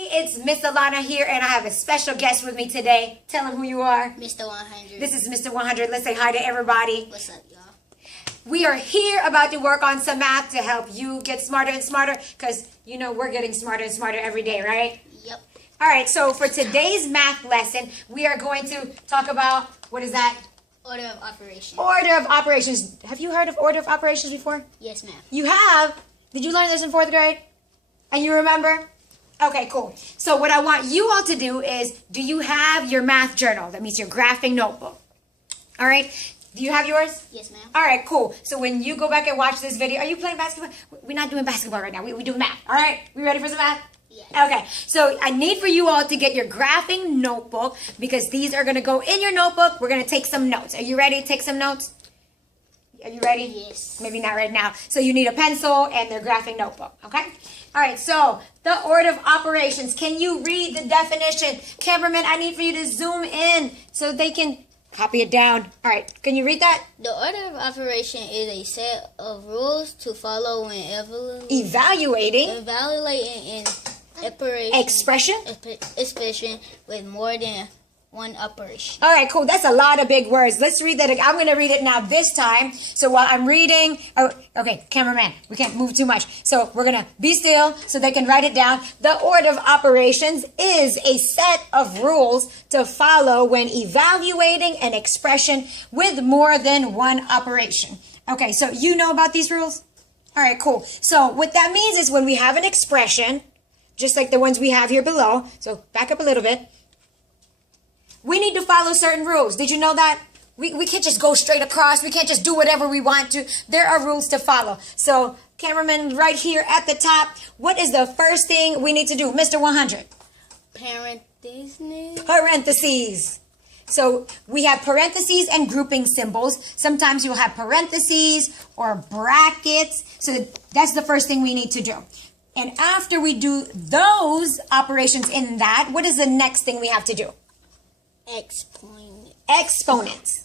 It's Miss Alana here, and I have a special guest with me today. Tell him who you are. Mr. 100. This is Mr. 100. Let's say hi to everybody. What's up, y'all? We are here about to work on some math to help you get smarter and smarter, because, you know, we're getting smarter and smarter every day, right? Yep. All right, so for today's math lesson, we are going to talk about, what is that? Order of operations. Order of operations. Have you heard of order of operations before? Yes, ma'am. You have? Did you learn this in 4th grade? And you remember? Okay, cool. So what I want you all to do is, do you have your math journal? That means your graphing notebook. All right? Do you have yours? Yes, ma'am. All right, cool. So when you go back and watch this video, are you playing basketball? We're not doing basketball right now. We do math. All right? We ready for some math? Yes. Okay. So I need for you all to get your graphing notebook, because these are going to go in your notebook. We're going to take some notes. Are you ready to take some notes? Are you ready? Yes. Maybe not right now. So you need a pencil and their graphing notebook, okay? All right, so the order of operations. Can you read the definition? Cameraman, I need for you to zoom in so they can copy it down. All right, can you read that? The order of operation is a set of rules to follow when Evaluating. evaluating an expression with more than one operation. All right, cool. That's a lot of big words. Let's read that. I'm going to read it now this time. So while I'm reading, oh, okay, cameraman, we can't move too much. So we're going to be still so they can write it down. The order of operations is a set of rules to follow when evaluating an expression with more than one operation. Okay, so you know about these rules? All right, cool. So what that means is when we have an expression, just like the ones we have here below. So back up a little bit. We need to follow certain rules. Did you know that? We can't just go straight across. We can't just do whatever we want to. There are rules to follow. So, cameraman, right here at the top, what is the first thing we need to do? Mr. 100. Parentheses. Parentheses. So, we have parentheses and grouping symbols. Sometimes you'll have parentheses or brackets. So, that's the first thing we need to do. And after we do those operations in that, what is the next thing we have to do? Exponents.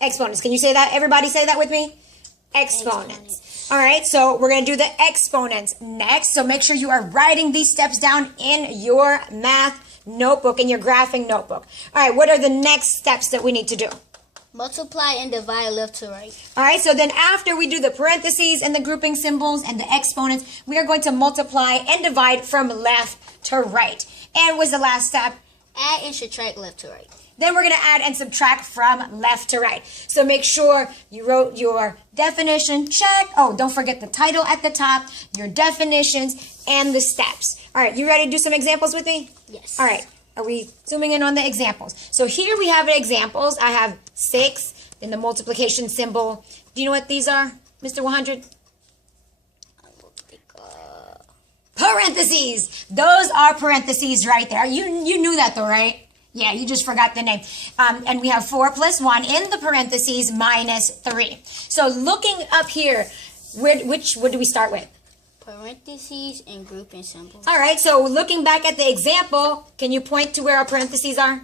Exponents. Can you say that? Everybody say that with me? Exponents. All right, so we're going to do the exponents next. So make sure you are writing these steps down in your math notebook, in your graphing notebook. All right, what are the next steps that we need to do? Multiply and divide left to right. All right, so then after we do the parentheses and the grouping symbols and the exponents, we are going to multiply and divide from left to right. And what's the last step? Add and subtract left to right. Then we're going to add and subtract from left to right. So make sure you wrote your definition, check. Oh, don't forget the title at the top, your definitions, and the steps. All right, you ready to do some examples with me? Yes. All right, are we zooming in on the examples? So here we have examples. I have 6 in the multiplication symbol. Do you know what these are, Mr. 100? Parentheses. Those are parentheses right there. You knew that though, right? Yeah, you just forgot the name. And we have 4 plus 1 in the parentheses minus 3. So looking up here, what do we start with? Parentheses and grouping symbols. All right, so looking back at the example, can you point to where our parentheses are?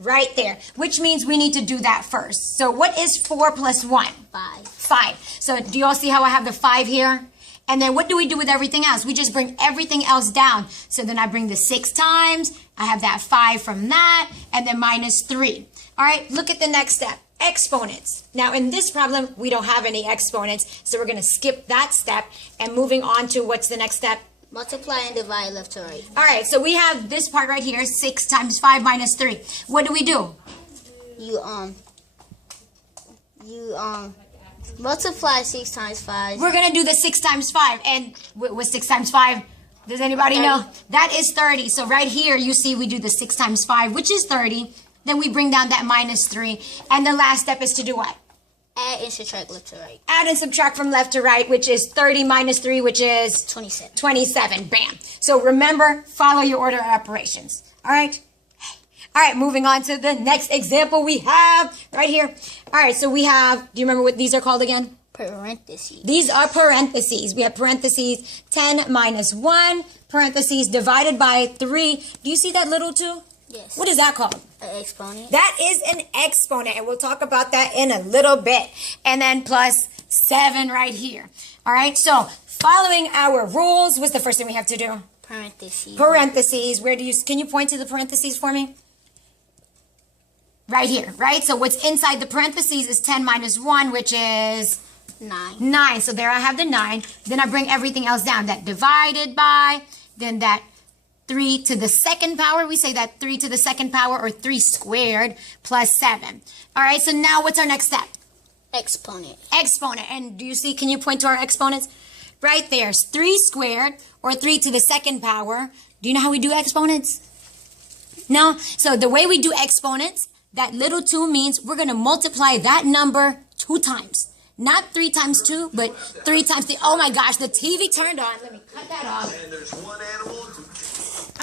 Right there, which means we need to do that first. So what is 4 plus 1? 5. 5. So do you all see how I have the 5 here? And then what do we do with everything else? We just bring everything else down. So then I bring the 6 times. I have that 5 from that. And then minus 3. All right, look at the next step. Exponents. Now in this problem, we don't have any exponents. So we're going to skip that step. And moving on to what's the next step? Multiply and divide left to right. All right, so we have this part right here. 6 times 5 minus 3. What do we do? You multiply 6 times 5. We're going to do the 6 times 5. And what's 6 times 5? Does anybody 30. know? That is 30. So right here, you see we do the 6 times 5, which is 30. Then we bring down that minus 3. And the last step is to do what? Add and subtract left to right. Add and subtract from left to right, which is 30 minus 3, which is? 27. 27. Bam. So remember, follow your order of operations. All right? All right, moving on to the next example we have right here. All right, so we have, do you remember what these are called again? Parentheses. These are parentheses. We have parentheses 10 minus 1, parentheses divided by 3. Do you see that little 2? Yes. What is that called? An exponent. That is an exponent, and we'll talk about that in a little bit. And then plus 7 right here. All right, so following our rules, what's the first thing we have to do? Parentheses. Parentheses. Where do you, can you point to the parentheses for me? Right here, right? So what's inside the parentheses is 10 minus 1, which is 9. 9. So there I have the 9. Then I bring everything else down. That divided by, then that 3 to the second power. We say that 3 to the second power, or 3 squared plus 7. All right, so now what's our next step? Exponent. Exponent. And do you see, can you point to our exponents? Right there's 3 squared, or 3 to the second power. Do you know how we do exponents? No? So the way we do exponents, that little 2 means we're going to multiply that number 2 times. Not 3 times 2, but 3 times 3. Oh my gosh, the TV turned on. Let me cut that off. And there's one animal.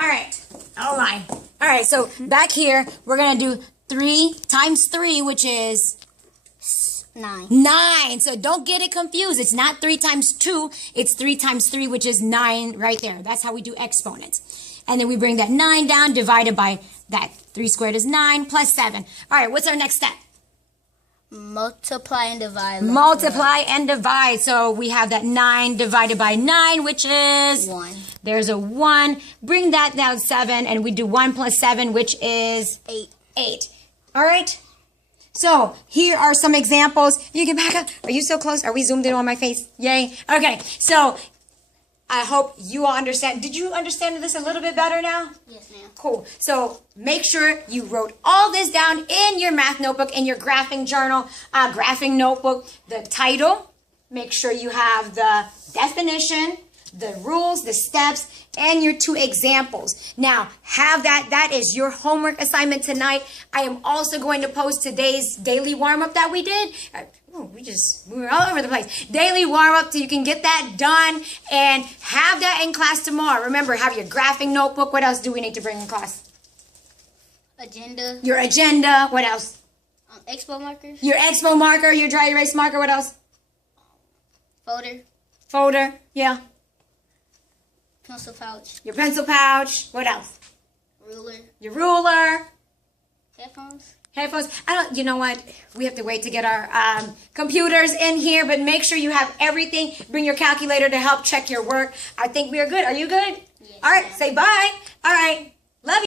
All right. Oh my. All right, so back here, we're going to do 3 times 3, which is 9. 9. So don't get it confused. It's not 3 times 2. It's 3 times 3, which is 9 right there. That's how we do exponents. And then we bring that 9 down, divided by that. 3 squared is 9 plus 7. All right, what's our next step? Multiply and divide. Multiply and divide. So we have that 9 divided by 9, which is 1. There's a 1. Bring that down 7, and we do 1 plus 7, which is 8. 8. All right? So here are some examples. You can back up. Are you so close? Are we zoomed in on my face? Yay. Okay, so I hope you all understand. Did you understand this a little bit better now? Yes, ma'am. Cool. So make sure you wrote all this down in your math notebook, in your graphing journal, graphing notebook, the title. Make sure you have the definition, the rules, the steps, and your 2 examples. Now, have that. That is your homework assignment tonight. I am also going to post today's daily warm-up that we did. We were all over the place. Daily warm-up, so you can get that done and have that in class tomorrow. Remember, have your graphing notebook. What else do we need to bring in class? Agenda. Your agenda. What else? Expo markers. Your expo marker, your dry erase marker. What else? Folder. Folder. Yeah. Pencil pouch. Your pencil pouch. What else? Ruler. Your ruler. Headphones. Headphones. You know what? We have to wait to get our computers in here, but make sure you have everything. Bring your calculator to help check your work. I think we are good. Are you good? Yes. All right. Say bye. All right.